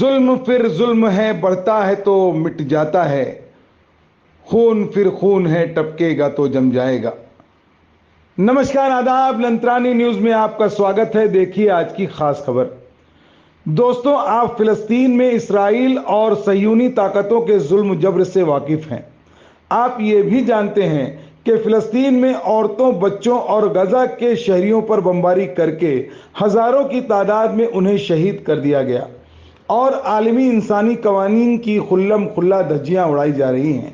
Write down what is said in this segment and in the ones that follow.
जुल्म फिर जुल्म है, बढ़ता है तो मिट जाता है। खून फिर खून है, टपकेगा तो जम जाएगा। नमस्कार, आदाब। लंतरानी न्यूज में आपका स्वागत है। देखिए आज की खास खबर। दोस्तों, आप फिलिस्तीन में इसराइल और सह्यूनी ताकतों के जुल्म जबर से वाकिफ हैं। आप ये भी जानते हैं कि फिलिस्तीन में औरतों, बच्चों और गजा के शहरियों पर बमबारी करके हजारों की तादाद में उन्हें शहीद कर दिया गया और आलमी इंसानी कवानीन की खुल्लम खुल्ला धज्जियां उड़ाई जा रही हैं।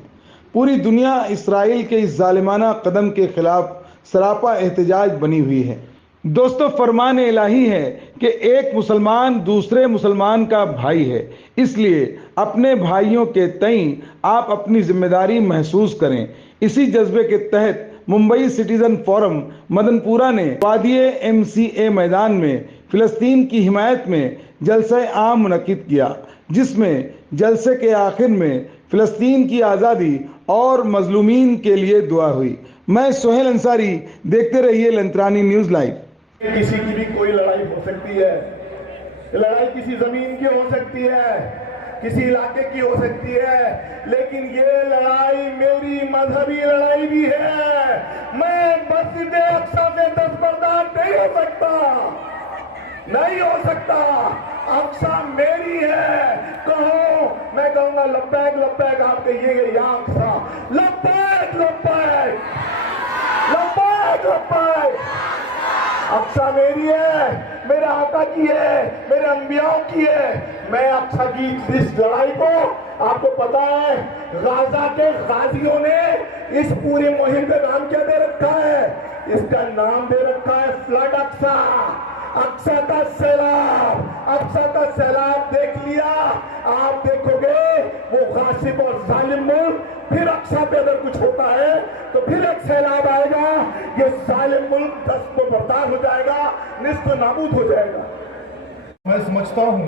पूरी दुनिया इसराइल के इस जालिमाना कदम के खिलाफ सरापा एहतजाज बनी हुई है। दोस्तों, फरमान इलाही है कि एक मुसलमान दूसरे मुसलमान का भाई है, इसलिए अपने भाइयों के तई आप अपनी जिम्मेदारी महसूस करें। इसी जज्बे के तहत मुंबई सिटीजन फोरम मदनपुरा ने वादिये MCA मैदान में फिलिस्तीन की हिमायत में जलसा आम मुनक्किद किया, जिसमें जलसे के आखिर में फिलिस्तीन की आज़ादी और मजलूमीन के लिए दुआ हुई। मैं सोहेल अंसारी, देखते रहिए लंतरानी न्यूज़ लाइव। किसी की भी कोई लड़ाई हो सकती है। लड़ाई किसी जमीन की हो सकती है, किसी इलाके की हो सकती है, लेकिन ये लड़ाई मेरी मजहबी लड़ाई भी है। मैं मस्जिद अक्सा से दस्तबरदार नहीं हो सकता, नहीं हो सकता। अक्सा मेरी है। कहो, मैं कहूंगा लब्बैक लब्बैक, आप कहिएगा या अक्सा। लब्बैक लब्बैक लब्बैक लब्बैक। अक्सा मेरी है, मेरे आका की है, मेरे अंबियाओं की है। मैं अक्सा की इस लड़ाई को, आपको पता है, गाजा के गाजियों ने इस पूरी मुहिम का नाम क्या दे रखा है? इसका नाम दे रखा है फ्लड अक्सा, अक्सा का सैलाब। अक्सा का सैलाब देख लिया, आप देखोगे वो गासिब और जालिम मुल्क, फिर अक्सा पे अगर कुछ होता है तो फिर एक सैलाब आएगा। ये जालिम मुल्क दस्त को बर्दाश्त हो जाएगा, निस्फ नाबूद हो जाएगा। मैं समझता हूं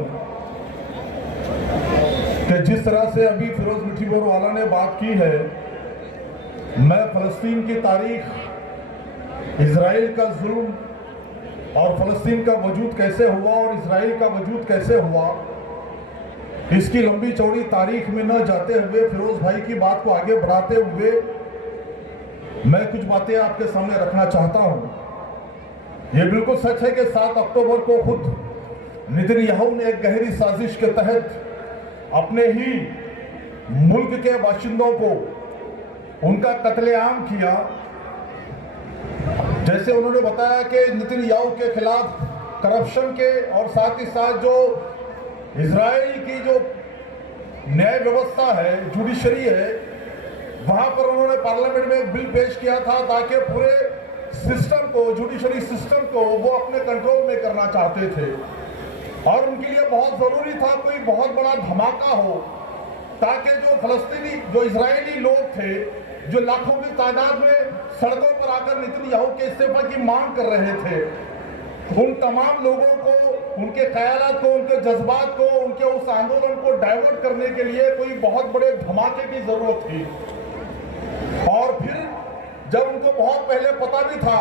कि जिस तरह से अभी फिरोज मिठीवर वाला ने बात की है, मैं फलस्तीन की तारीख, इजराइल का जुल्म और फलस्तीन का वजूद कैसे हुआ और इजराइल का वजूद कैसे हुआ, इसकी लंबी चौड़ी तारीख में न जाते हुए, फिरोज भाई की बात को आगे बढ़ाते हुए मैं कुछ बातें आपके सामने रखना चाहता हूं। यह बिल्कुल सच है कि 7 अक्टूबर को खुद नेतन्याहू ने एक गहरी साजिश के तहत अपने ही मुल्क के बाशिंदों को उनका कत्लेआम किया। जैसे उन्होंने बताया कि नेतन्याहू के खिलाफ करप्शन के और साथ ही साथ जो इजराइल की जो न्याय व्यवस्था है, जुडिशरी है, वहां पर उन्होंने पार्लियामेंट में एक बिल पेश किया था ताकि पूरे सिस्टम को, जुडिशरी सिस्टम को वो अपने कंट्रोल में करना चाहते थे। और उनके लिए बहुत जरूरी था कोई बहुत बड़ा धमाका हो, ताकि जो फलस्तीनी, जो इजरायली लोग थे, जो लाखों की तादाद में सड़कों पर आकर नेतन्याहू के इस्तीफा की मांग कर रहे थे, उन तमाम लोगों को, उनके ख्यालात को, उनके जज्बात को, उनके उस आंदोलन को डाइवर्ट करने के लिए कोई बहुत बड़े धमाके की जरूरत थी। और फिर जब उनको बहुत पहले पता भी था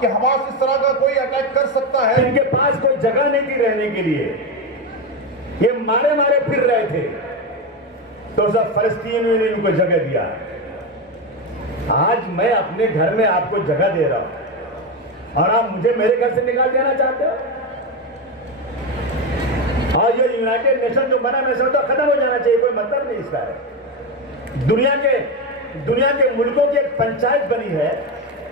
कि हमास इस तरह का कोई अटैक कर सकता है, इनके पास कोई जगह नहीं थी रहने के लिए, ये मारे मारे फिर रहे थे, तो सब फलस्तीनियों ने इनको जगह दिया। आज मैं अपने घर में आपको जगह दे रहा हूं और आप मुझे मेरे घर से निकाल देना चाहते हो। और ये यूनाइटेड नेशन जो बना, मैं समझता खत्म हो जाना चाहिए, कोई मतलब नहीं इसका है। दुनिया के मुल्कों की एक पंचायत बनी है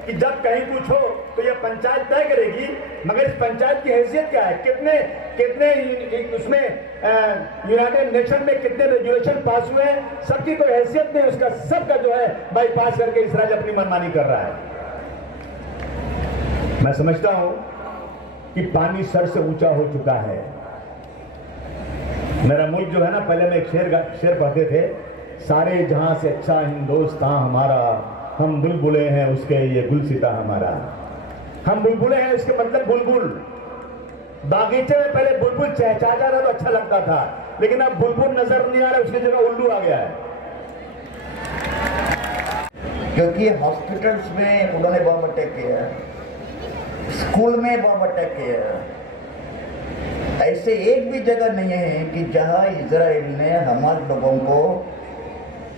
कि जब कहीं कुछ हो तो यह पंचायत तय करेगी, मगर इस पंचायत की हैसियत क्या है? कितने उसमें यूनाइटेड नेशन में कितने रेजुलेशन पास हुए हैं? सबकी कोई हैसियत नहीं, उसका सबका जो है बाईपास करके इसराइल अपनी मनमानी कर रहा है। मैं समझता हूं कि पानी सर से ऊंचा हो चुका है। मेरा मुल्क जो है ना, पहले में एक शेर पढ़ते थे, सारे जहां से अच्छा हिंदुस्तान हमारा, हम बुलबुले हैं उसके ये गुलसिता हमारा। हम बुलबुले हैं, इसके मतलब बुलबुल। बागीचे में पहले बुलबुल चहचहाता रहा तो अच्छा लगता था, लेकिन अब बुलबुल नजर नहीं आ रहा, उसकी जगह उल्लू आ गया है। क्योंकि हॉस्पिटल्स में उन्होंने बम अटैक किया है, स्कूल में बम अटैक किया है, ऐसे एक भी जगह नहीं है कि जहां इजराइल ने हमारे लोगों को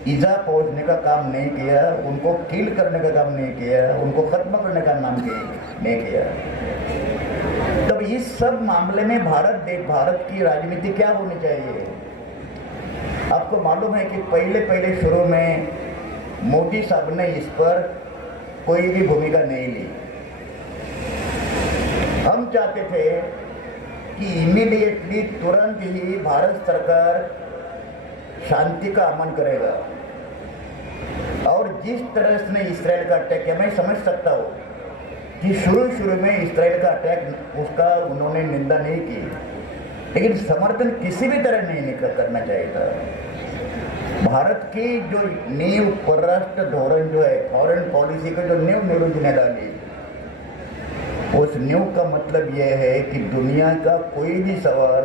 ईजा पहुंचने का काम नहीं किया, उनको किल करने का काम नहीं किया, उनको खत्म करने का नाम नहीं किया। तब इस सब मामले में भारत की राजनीति क्या होनी चाहिए? आपको मालूम है कि पहले शुरू में मोदी साहब ने इस पर कोई भी भूमिका नहीं ली। हम चाहते थे कि इमीडिएटली तुरंत ही भारत सरकार शांति का अमन करेगा, और जिस तरह से इसराइल का अटैक है, मैं समझ सकता हूँ कि शुरू में इसराइल का अटैक उसका उन्होंने निंदा नहीं की, लेकिन समर्थन किसी भी तरह नहीं करना चाहिए था। भारत की जो नींव परराष्ट्र धोरण जो है, फॉरेन पॉलिसी का जो नींव नेहरू जी ने डाली, उस नींव का मतलब यह है कि दुनिया का कोई भी सवाल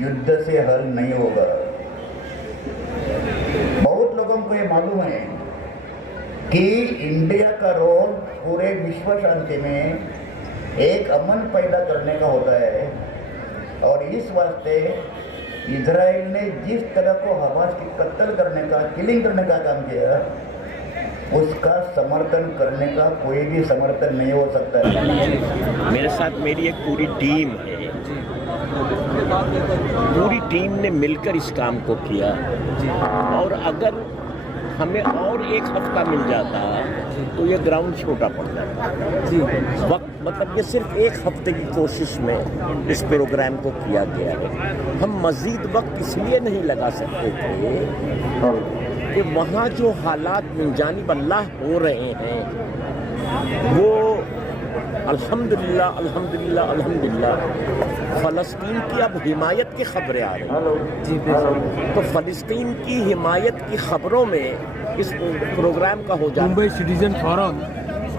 युद्ध से हल नहीं होगा। बहुत लोगों को ये मालूम है कि इंडिया का रोल पूरे विश्व शांति में एक अमन पैदा करने का होता है, और इस वास्ते इजराइल ने जिस तरह को हमास की कत्ल करने का, किलिंग करने का काम किया, उसका समर्थन करने का कोई भी समर्थन नहीं हो सकता है। मेरे साथ मेरी एक पूरी टीम है, पूरी टीम ने मिलकर इस काम को किया, और अगर हमें और एक हफ्ता मिल जाता तो ये ग्राउंड छोटा पड़ जाता। वक्त मतलब ये सिर्फ एक हफ्ते की कोशिश में इस प्रोग्राम को किया गया है। हम मज़ीद वक्त इसलिए नहीं लगा सकते थे कि वहाँ जो हालात जानिब अल्लाह हो रहे हैं, वो अल्हम्दुलिल्लाह फ़लस्तीन की अब हिमायत की खबरें आ रही हैं। तो फ़लस्तीन की हिमायत की खबरों में इस प्रोग्राम का हो जाना। मुंबई सिटीजन फोरम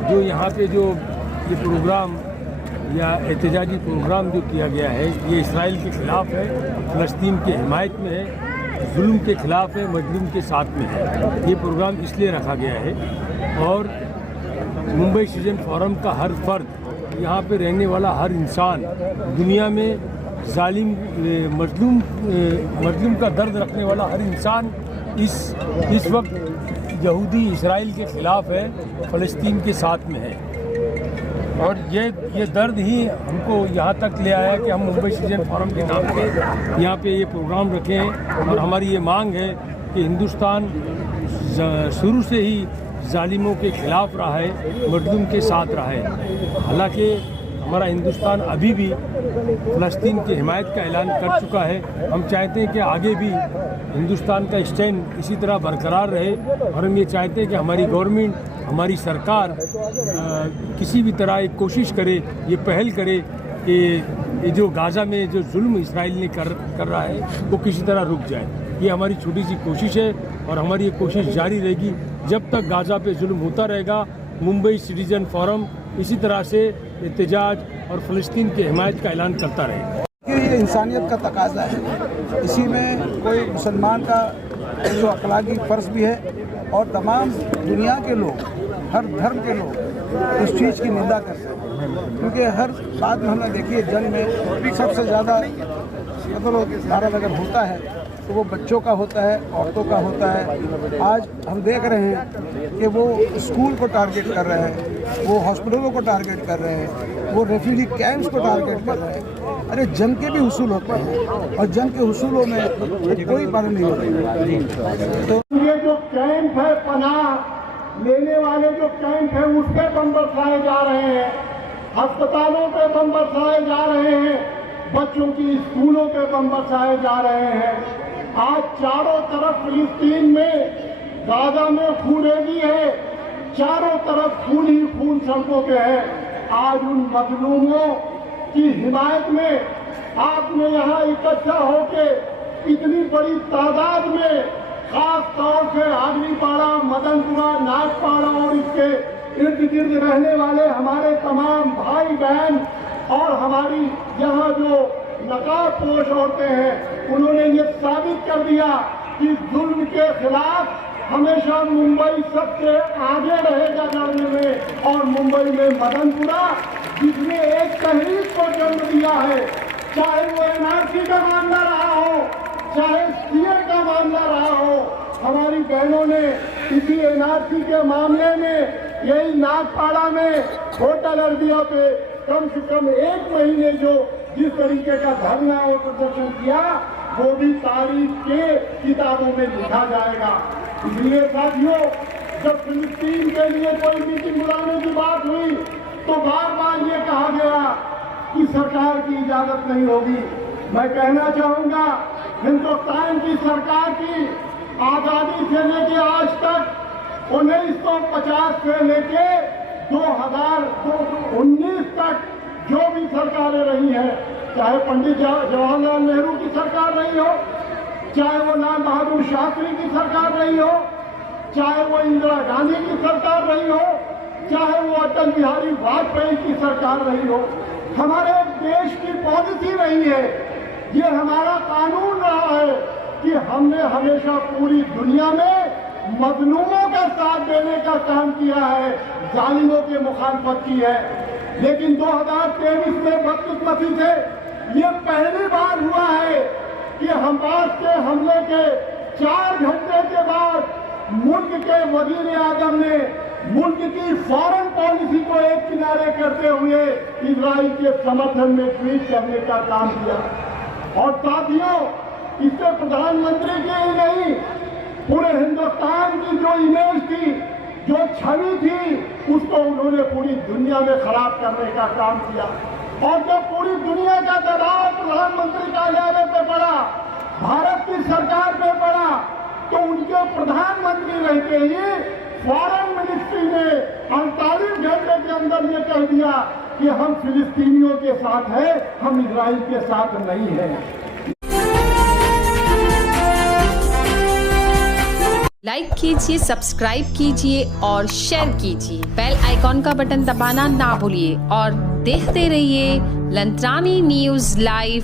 जो यहाँ पे जो ये प्रोग्राम या एहतजाजी प्रोग्राम जो किया गया है, ये इसराइल के ख़िलाफ़ है, फ़लस्तीन की हिमायत में है, जुल्म के ख़िलाफ़ है, मजलूम के साथ में है। ये प्रोग्राम इसलिए रखा गया है, और मुंबई सिटीजन फोरम का हर फर्द, यहाँ पे रहने वाला हर इंसान, दुनिया में जालिम मजलूम का दर्द रखने वाला हर इंसान इस वक्त यहूदी इसराइल के ख़िलाफ़ है, फ़लस्तीन के साथ में है। और ये दर्द ही हमको यहाँ तक ले आया कि हम मुंबई सिटीजन फोरम के नाम पे यहाँ पे ये प्रोग्राम रखे हैं, और हमारी ये मांग है कि हिंदुस्तान शुरू से ही जालिमों के ख़िलाफ़ रहा है, मजलूम के साथ रहा है। हालांकि हमारा हिंदुस्तान अभी भी फ़लस्तीन की हिमायत का ऐलान कर चुका है। हम चाहते हैं कि आगे भी हिंदुस्तान का स्टैंड इसी तरह बरकरार रहे, और हम ये चाहते हैं कि हमारी गवर्नमेंट, हमारी सरकार किसी भी तरह एक कोशिश करे, ये पहल करे कि ये जो गाज़ा में जो जुल्म इसराइल ने कर रहा है वो किसी तरह रुक जाए। ये हमारी छोटी सी कोशिश है, और हमारी ये कोशिश जारी रहेगी जब तक गाज़ा पे जुल्म होता रहेगा। मुंबई सिटीजन फोरम इसी तरह से एहतजाज और फ़लस्तीन की हिमायत का ऐलान करता रहेगा। ये इंसानियत का तकाजा है, इसी में कोई मुसलमान का जो अखलाकी फ़र्ज भी है, और तमाम दुनिया के लोग, हर धर्म के लोग इस चीज़ की निंदा करते हैं, क्योंकि हर बात में हमने देखी है, जंग में सबसे ज़्यादा कत्ल भारत अगर होता है तो वो बच्चों का होता है, औरतों का होता है। आज हम देख रहे हैं कि वो स्कूल को टारगेट कर रहे हैं, वो हॉस्पिटलों को टारगेट कर रहे हैं, वो रेफ्यूजी कैंप्स को टारगेट कर रहे हैं। अरे जंग के भी हुसूल होते हैं, और जंग के हुसूलों में कोई पालन नहीं होता। तो ये जो कैंप है, पनाह लेने वाले जो कैंप है, उस पे बम बरसाए जा रहे हैं, अस्पतालों पे बम बरसाए जा रहे हैं, बच्चों की स्कूलों पे बम बरसाए जा रहे हैं। आज चारों तरफ फिलिस्तीन में, गाजा में खूनरेजी है, चारों तरफ खून ही खून सड़कों पे है। आज उन मजलूमों की हिमायत में आपने यहाँ इकट्ठा होके इतनी बड़ी तादाद में, खास तौर से आगरीपाड़ा, मदनपुरा, नागपाड़ा और इसके इर्द गिर्द रहने वाले हमारे तमाम भाई बहन और हमारी यहाँ जो नकाब पोश औरतें हैं, उन्होंने ये साबित कर दिया कि जुल्म के खिलाफ हमेशा मुंबई सबसे आगे रहेगा लड़ने में। और मुंबई में मदनपुरा, जिसने एक तहरीक को जन्म दिया है, चाहे वो एनआरसी का मामला रहा हो, चाहे सीए का मामला रहा हो। हमारी बहनों ने इसी एनआरसी के मामले में यही नागपाड़ा में होटल अरबिया पे कम से कम 1 महीने जो जिस तरीके का धरना और प्रदर्शन किया, वो भी तारीख के किताबों में लिखा जाएगा। इसलिए साथियों, जब फिलिस्तीन के लिए कोई मीटिंग बुलाने की बात हुई तो बार बार ये कहा गया कि सरकार की इजाजत नहीं होगी। मैं कहना चाहूंगा, हिंदुस्तान की सरकार की आजादी से लेके आज तक 1950 से लेके 2019 तक जो भी सरकारें रही हैं, चाहे पंडित जवाहरलाल नेहरू की सरकार रही हो, चाहे वो लाल बहादुर शास्त्री की सरकार रही हो, चाहे वो इंदिरा गांधी की सरकार रही हो, चाहे वो अटल बिहारी वाजपेयी की सरकार रही हो, हमारे देश की पॉलिसी रही है, ये हमारा कानून रहा है कि हमने हमेशा पूरी दुनिया में मजलूमों का साथ देने का काम किया है, जालिमों की मुखालफत की है। लेकिन 2023 में बदकिस्मती से ये पहली बार हुआ है कि हमास के हमले के 4 घंटे के बाद मुल्क के वजीर आजम ने मुल्क की फॉरेन पॉलिसी को एक किनारे करते हुए इजराइल के समर्थन में ट्वीट करने का काम किया। और साथियों, इससे प्रधानमंत्री की ही नहीं, पूरे हिंदुस्तान की जो इमेज थी, जो छवि थी, उसको उन्होंने पूरी दुनिया में खराब करने का काम किया। और जब पूरी दुनिया का दबाव प्रधानमंत्री कार्यालय पे पड़ा, भारत की सरकार पे पड़ा, तो उनके प्रधानमंत्री रहते ही फॉरेन मिनिस्ट्री ने 48 घंटे के अंदर ये कह दिया कि हम फिलिस्तीनियों के साथ हैं, हम इजराइल के साथ नहीं हैं। लाइक कीजिए, सब्सक्राइब कीजिए और शेयर कीजिए। बेल आइकॉन का बटन दबाना ना भूलिए और देखते रहिए लंत्रानी न्यूज़ लाइव।